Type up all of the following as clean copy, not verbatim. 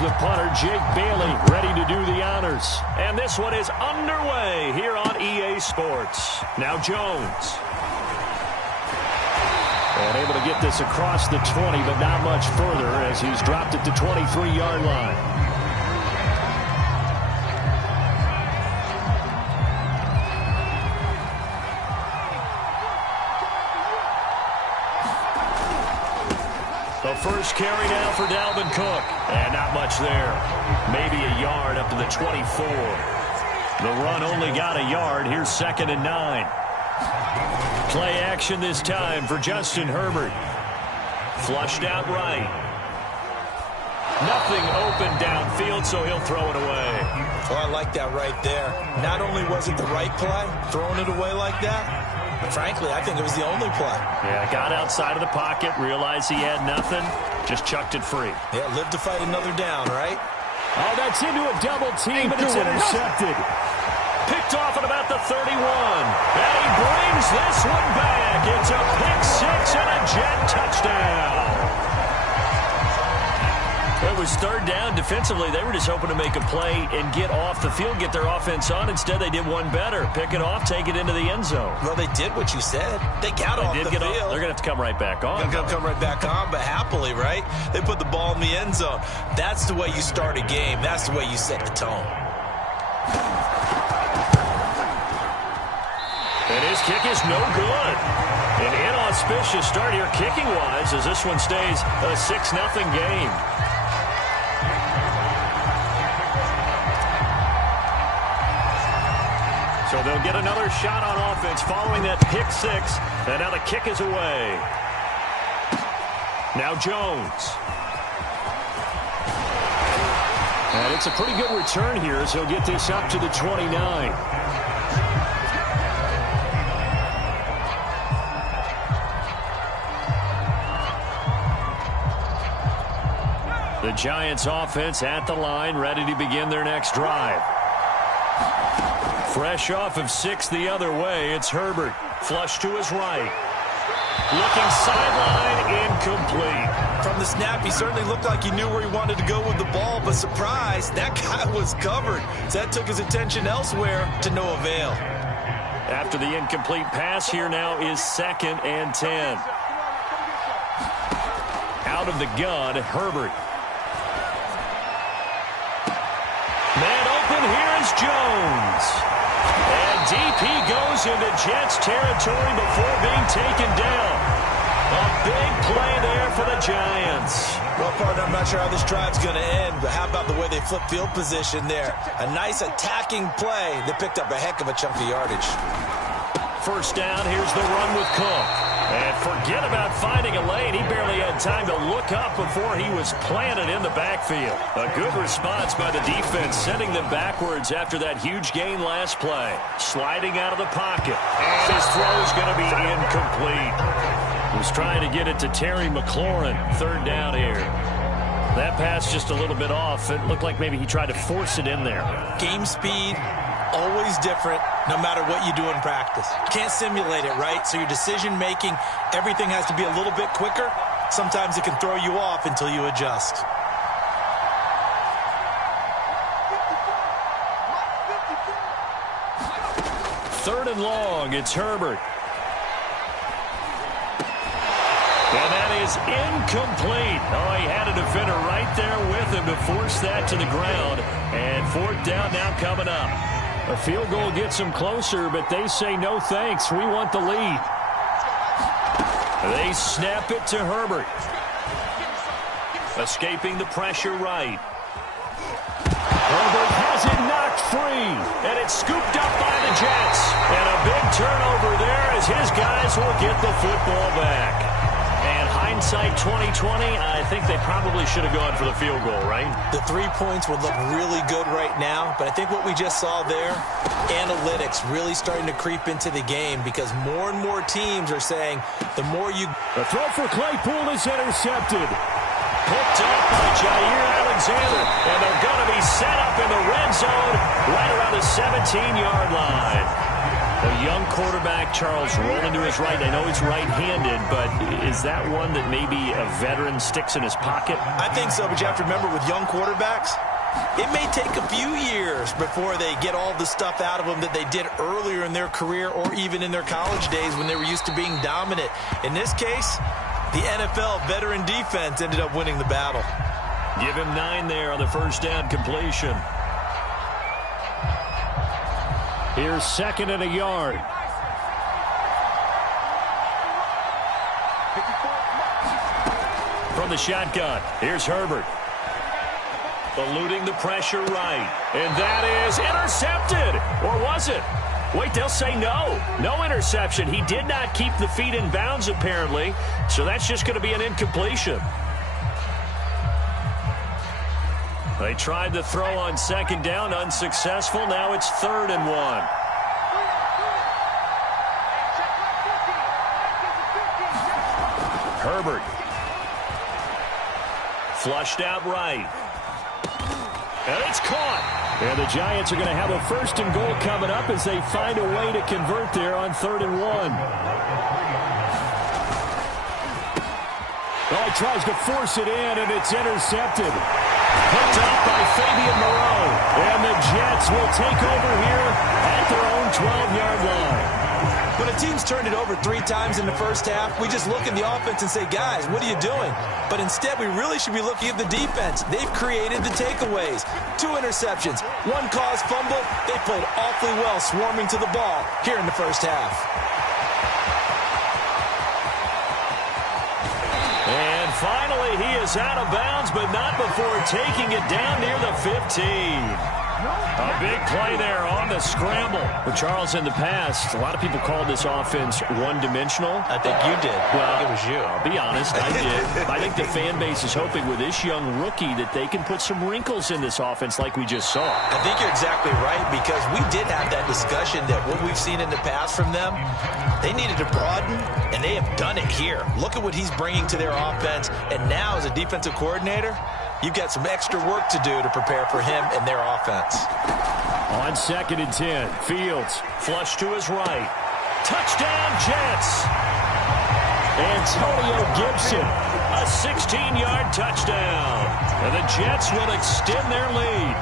the punter, Jake Bailey, ready to do the honors. And this one is underway here on EA Sports. Now Jones. And able to get this across the 20, but not much further as he's dropped it to 23-yard line. The first carry now for Dalvin Cook. And not much there. Maybe a yard up to the 24. The run only got a yard. Here's 2nd and 9. Play action this time for Justin Herbert. Flushed out right. Nothing open downfield, so he'll throw it away. Oh, I like that right there. Not only was it the right play, throwing it away like that, but frankly, I think it was the only play. Yeah, got outside of the pocket, realized he had nothing, just chucked it free. Yeah, lived to fight another down, right? Oh, that's into a double team, but it's intercepted. Picked off at about the 31. And he brings this one back. It's a pick six and a Jet touchdown. It was 3rd down. Defensively, they were just hoping to make a play and get off the field, get their offense on. Instead, they did one better. Pick it off, take it into the end zone. Well, they did what you said. They got off the field. They're going to have to come right back on. They're going to come right back on, but happily, right? They put the ball in the end zone. That's the way you start a game. That's the way you set the tone. And his kick is no good. An inauspicious start here kicking-wise as this one stays a 6-0 game. So they'll get another shot on offense following that pick six. And now the kick is away. Now Jones. And it's a pretty good return here as he'll get this up to the 29. The Giants offense at the line, ready to begin their next drive. Fresh off of 6 the other way, it's Herbert. Flush to his right. Looking sideline, incomplete. From the snap, he certainly looked like he knew where he wanted to go with the ball, but surprise, that guy was covered. So that took his attention elsewhere to no avail. After the incomplete pass, here now is 2nd and 10. Out of the gun, Herbert. Man open, here is Jones. And deep he goes into Jets territory before being taken down. A big play there for the Giants. Well, partner, I'm not sure how this drive's going to end, but how about the way they flip field position there? A nice attacking play that picked up a heck of a chunk of yardage. First down, here's the run with Cook. And forget about finding a lane. He barely had time to look up before he was planted in the backfield. A good response by the defense, sending them backwards after that huge gain last play. Sliding out of the pocket. And his throw is going to be incomplete. He was trying to get it to Terry McLaurin. 3rd down here. That pass just a little bit off. It looked like maybe he tried to force it in there. Game speed, always different, no matter what you do in practice. You can't simulate it, right? So your decision-making, everything has to be a little bit quicker. Sometimes it can throw you off until you adjust. Third and long, it's Herbert. And that is incomplete. Oh, he had a defender right there with him to force that to the ground. And 4th down now coming up. A field goal gets them closer, but they say no thanks. We want the lead. They snap it to Herbert. Escaping the pressure right. Herbert has it knocked free. And it's scooped up by the Jets. And a big turnover there as his guys will get the football back. And hindsight 2020, I think they probably should have gone for the field goal, right? The 3 points would look really good right now, but I think what we just saw there, analytics really starting to creep into the game because more and more teams are saying the more you... The throw for Claypool is intercepted. Picked up by Jair Alexander, and they're going to be set up in the red zone right around the 17-yard line. A young quarterback, Charles, rolling to his right. I know he's right-handed, but is that one that maybe a veteran sticks in his pocket? I think so, but you have to remember with young quarterbacks, it may take a few years before they get all the stuff out of them that they did earlier in their career or even in their college days when they were used to being dominant. In this case, the NFL veteran defense ended up winning the battle. Give him 9 there on the first down completion. Here's 2nd and a yard. From the shotgun, here's Herbert. Eluding the pressure right. And that is intercepted. Or was it? Wait, they'll say no. No interception. He did not keep the feet in bounds, apparently. So that's just going to be an incompletion. They tried to throw on 2nd down, unsuccessful. Now it's 3rd and 1. Herbert. Flushed out right. And it's caught. And the Giants are going to have a 1st and goal coming up as they find a way to convert there on 3rd and 1. Oh, he tries to force it in, and it's intercepted. Picked up by Fabian Moreau. And the Jets will take over here at their own 12-yard line. When a team's turned it over 3 times in the first half, we just look at the offense and say, guys, what are you doing? But instead, we really should be looking at the defense. They've created the takeaways. 2 interceptions, 1 caused fumble. They played awfully well swarming to the ball here in the first half. And finally, he is out of bounds, but not before taking it down near the 15. A big play there on the scramble. But Charles, in the past, a lot of people called this offense one-dimensional. I think you did. Well, I think it was you. I'll be honest, I did. I think the fan base is hoping with this young rookie that they can put some wrinkles in this offense like we just saw. I think you're exactly right, because we did have that discussion that what we've seen in the past from them, they needed to broaden, and they have done it here. Look at what he's bringing to their offense, and now as a defensive coordinator, you've got some extra work to do to prepare for him and their offense. On 2nd and 10, Fields flush to his right. Touchdown, Jets! Antonio Gibson, a 16-yard touchdown. And the Jets will extend their lead.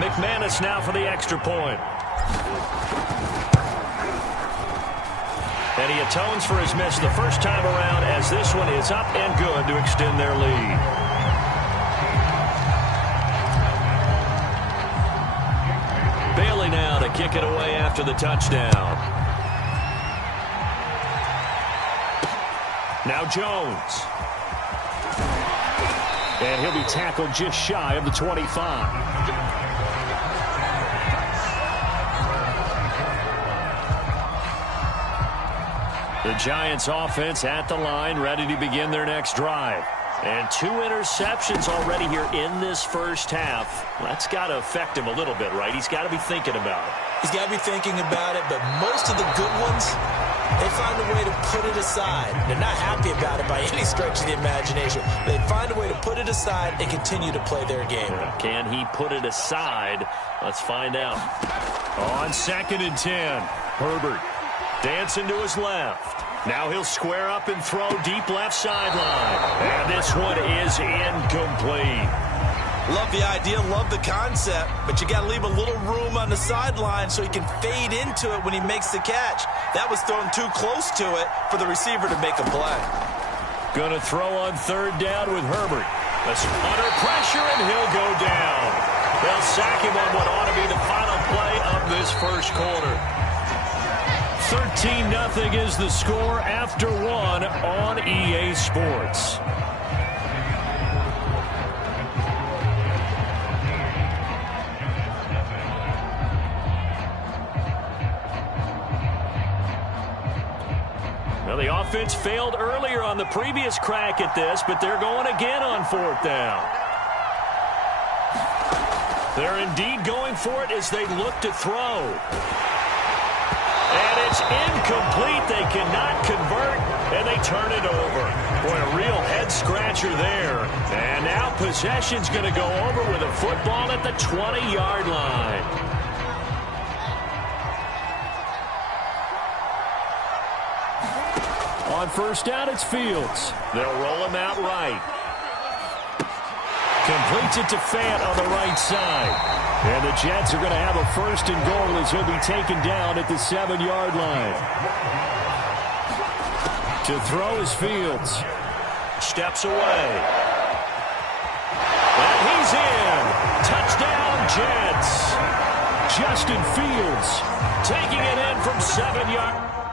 McManus now for the extra point. And he atones for his miss the first time around as this one is up and good to extend their lead. Bailey now to kick it away after the touchdown. Now Jones. And he'll be tackled just shy of the 25. The Giants offense at the line, ready to begin their next drive. And 2 interceptions already here in this first half. That's got to affect him a little bit, right? He's got to be thinking about it. He's got to be thinking about it, but most of the good ones, they find a way to put it aside. They're not happy about it by any stretch of the imagination. They find a way to put it aside and continue to play their game. Can he put it aside? Let's find out. On 2nd and 10, Herbert dancing to his left. Now he'll square up and throw deep left sideline. And this one is incomplete. Love the idea, love the concept, but you got to leave a little room on the sideline so he can fade into it when he makes the catch. That was thrown too close to it for the receiver to make a play. Going to throw on 3rd down with Herbert. That's under pressure, and he'll go down. They'll sack him on what ought to be the final play of this first quarter. 13-0 is the score after 1 on EA Sports. Well, the offense failed earlier on the previous crack at this, but they're going again on 4th down. They're indeed going for it as they look to throw. And it's incomplete. They cannot convert, and they turn it over. Boy, a real head-scratcher there. And now possession's going to go over with a football at the 20-yard line. On first down, it's Fields. They'll roll him out right. Completes it to Fant on the right side. And the Jets are going to have a first and goal as he'll be taken down at the 7-yard line. To throw is Fields. Steps away. And he's in. Touchdown, Jets. Justin Fields taking it in from 7 yards.